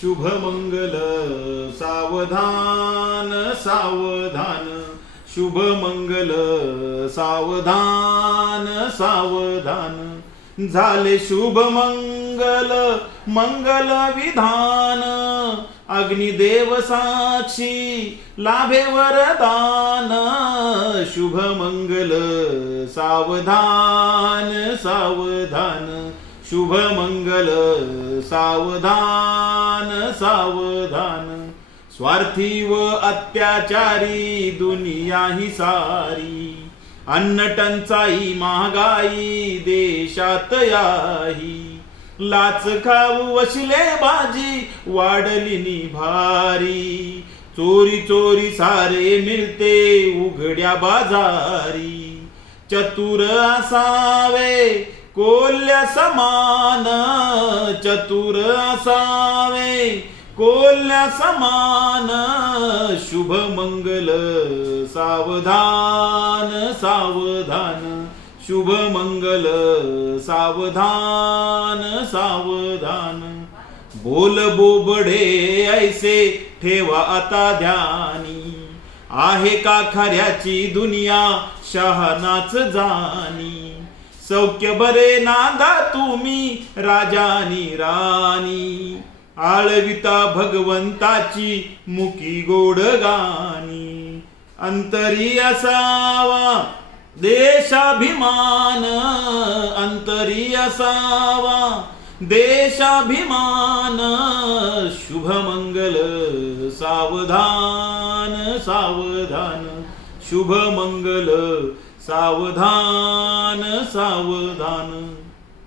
शुभमंगल सावधान सावधान. शुभमंगल सावधान सावधान. झाले शुभमंगल मंगल विधान. अग्निदेव साक्षी लाभे वरदान. शुभमंगल सावधान सावधान. शुभमंगल सावधान सावधान. स्वार्थी व अत्याचारी दुनिया ही सारी. अन्न टंचाई महागाई देशात याही. लाच खाऊ वशिले बाजी वाढली नि भारी. चोरी चोरी सारे मिळते उघड्या बाजारी. चतुर असावे कोल्य समान चतुर असावे. कोल्य समान शुभ मंगल सावधान सावधान. शुभ मंगल सावधान सावधान. बोल बोबडे ऐसे ठेवा आता ध्यानी. आहे का खऱ्याची दुनिया शहानाच जाणी सौख्य बरे नांदा तुम्ही राजानी राणी. आळविता भगवंताची मुकी गोड गाणी. अंतरी असावा देशाभिमान. अंतरी असावा देशाभिमान. शुभमंगल सावधान सावधान. शुभमंगल सावधान सावधान.